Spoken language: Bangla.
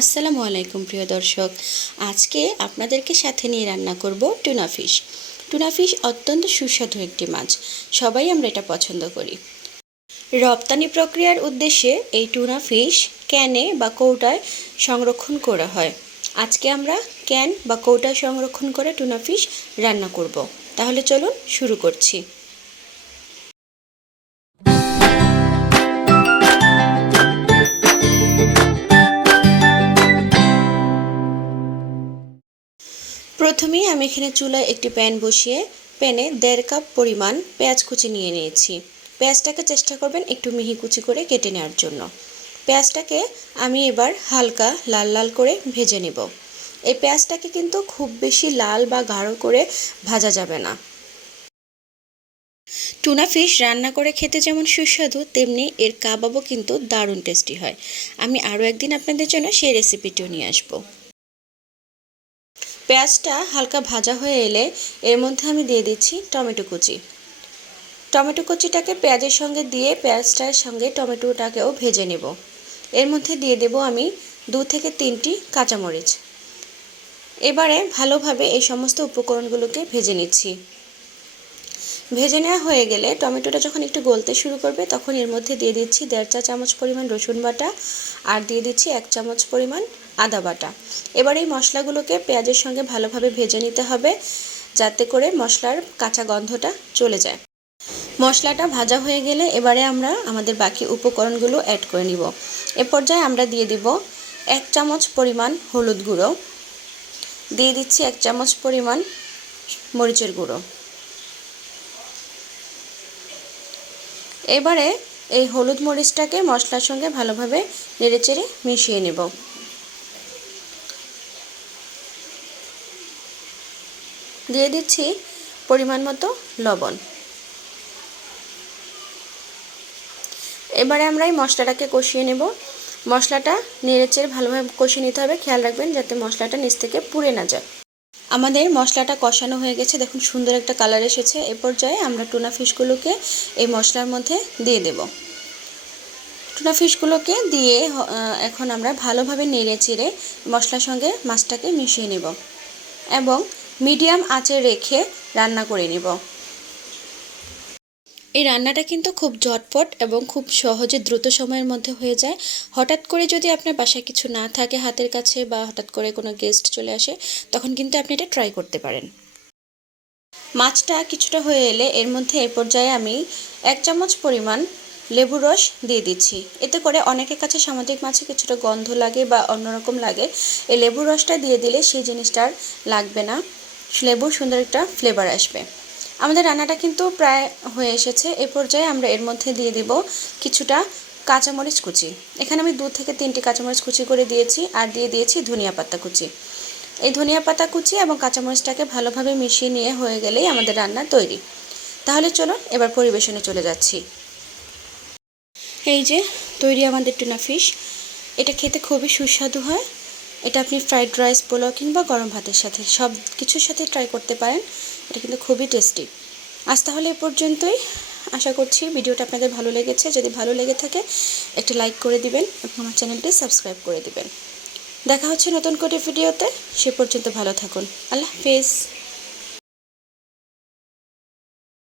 আসসালামু আলাইকুম প্রিয় দর্শক। আজকে আপনাদেরকে সাথে নিয়ে রান্না করব টুনা ফিশ। টুনা ফিশ অত্যন্ত সুস্বাদু একটি মাছ। সবাই আমরা এটা পছন্দ করি। রপ্তানি প্রক্রিয়ার উদ্দেশ্যে এই টুনা ফিশ ক্যানে বা কৌটায় সংরক্ষণ করা হয়। আজকে আমরা ক্যান বা কৌটায় সংরক্ষণ করে টুনা ফিশ রান্না করব। তাহলে চলুন শুরু করছি। প্রথমেই আমি এখানে চুলায় একটি প্যান বসিয়ে প্যানে দেড় কাপ পরিমাণ পেঁয়াজ কুচি নিয়ে নিয়েছি। পেঁয়াজটাকে চেষ্টা করবেন একটু মিহি কুচি করে কেটে নেওয়ার জন্য। পেঁয়াজটাকে আমি এবার হালকা লাল লাল করে ভেজে নেব। এই পেঁয়াজটাকে কিন্তু খুব বেশি লাল বা গাঢ় করে ভাজা যাবে না। টুনা ফিশ রান্না করে খেতে যেমন সুস্বাদু, তেমনি এর কাবাবও কিন্তু দারুণ টেস্টি হয়। আমি আরও একদিন আপনাদের জন্য সেই রেসিপিটিও নিয়ে আসব। পেঁয়াজটা হালকা ভাজা হয়ে এলে এর মধ্যে আমি দিয়ে দিচ্ছি টমেটো কুচি। টমেটো কুচিটাকে পেঁয়াজের সঙ্গে দিয়ে পেঁয়াজটার সঙ্গে টমেটোটাকেও ভেজে নেব। এর মধ্যে দিয়ে দেব আমি দু থেকে তিনটি কাঁচামরিচ। এবারে ভালোভাবে এই সমস্ত উপকরণগুলোকে ভেজে নিচ্ছি। ভেজে নেওয়া হয়ে গেলে টমেটোটা যখন একটু গলতে শুরু করবে তখন এর মধ্যে দিয়ে দিচ্ছি দেড় চা চামচ পরিমাণ রসুন বাটা আর দিয়ে দিচ্ছি এক চামচ পরিমাণ আদা বাটা। এবার এই মশলাগুলোকে পেঁয়াজের সঙ্গে ভালোভাবে ভেজে নিতে হবে, যাতে করে মশলার কাঁচা গন্ধটা চলে যায়। মশলাটা ভাজা হয়ে গেলে এবারে আমরা আমাদের বাকি উপকরণগুলো অ্যাড করে নিব। এ পর্যায়ে আমরা দিয়ে দিব এক চামচ পরিমাণ হলুদ গুঁড়ো, দিয়ে দিচ্ছি এক চামচ পরিমাণ মরিচের গুঁড়ো। এবারে এই হলুদ মরিচটাকে মশলার সঙ্গে ভালোভাবে নেড়েচেড়ে মিশিয়ে নেব। দিয়ে দিচ্ছি পরিমাণ মতো লবণ। এবারে আমরা এই মশলাটাকে কষিয়ে নেব। মশলাটা নেড়েচেড়ে ভালোভাবে কষিয়ে নিতে হবে। খেয়াল রাখবেন যাতে মশলাটা নিচ থেকে পুড়ে না যায়। আমাদের মশলাটা কষানো হয়ে গেছে। দেখুন সুন্দর একটা কালার এসেছে। এ পর্যায়ে আমরা টুনা ফিশগুলোকে এই মশলার মধ্যে দিয়ে দেব। টুনা ফিশগুলোকে দিয়ে এখন আমরা ভালোভাবে নেড়ে চেড়ে মশলার সঙ্গে মাছটাকে মিশিয়ে নেব। এবং মিডিয়াম আঁচে রেখে রান্না করে নেব। এই রান্নাটা কিন্তু খুব ঝটপট এবং খুব সহজে দ্রুত সময়ের মধ্যে হয়ে যায়। হঠাৎ করে যদি আপনার বাসায় কিছু না থাকে হাতের কাছে বা হঠাৎ করে কোনো গেস্ট চলে আসে, তখন কিন্তু আপনি এটা ট্রাই করতে পারেন। মাছটা কিছুটা হয়ে এলে এর মধ্যে এ পর্যায়ে আমি এক চামচ পরিমাণ লেবুর রস দিয়ে দিচ্ছি। এতে করে অনেকের কাছে সামুদ্রিক মাছে কিছুটা গন্ধ লাগে বা অন্যরকম লাগে। এই লেবুর রসটা দিয়ে দিলে সেই জিনিসটার লাগবে না। লেবুর সুন্দর একটা ফ্লেভার আসবে। আমাদের রান্নাটা কিন্তু প্রায় হয়ে এসেছে। এ পর্যায়ে আমরা এর মধ্যে দিয়ে দেব কিছুটা কাঁচামরিচ কুচি। এখানে আমি দু থেকে তিনটি কাঁচামরিচ কুচি করে দিয়েছি আর দিয়ে দিয়েছি ধনিয়া পাতা কুচি। এই ধনিয়া পাতা কুচি এবং কাঁচামরিচটাকে ভালোভাবে মিশিয়ে নিয়ে হয়ে গেলেই আমাদের রান্না তৈরি। তাহলে চলো এবার পরিবেশনে চলে যাচ্ছি। এই যে, তৈরি আমাদের টুনা ফিশ এটা খেতে খুবই সুস্বাদু হয়। এটা আপনি ফ্রাইড রাইস পোলাও কিংবা গরম ভাতের সাথে সব কিছুর সাথে ট্রাই করতে পারেন। এটা কিন্তু খুবই টেস্টি আজ তাহলে এ পর্যন্তই। আশা করছি ভিডিওটা আপনাদের ভালো লেগেছে। যদি ভালো লেগে থাকে, একটা লাইক করে দিবেন এবং আমার চ্যানেলটি সাবস্ক্রাইব করে দিবেন। দেখা হচ্ছে নতুন করে ভিডিওতে সে পর্যন্ত ভালো থাকুন। আল্লাহ হাফিজ।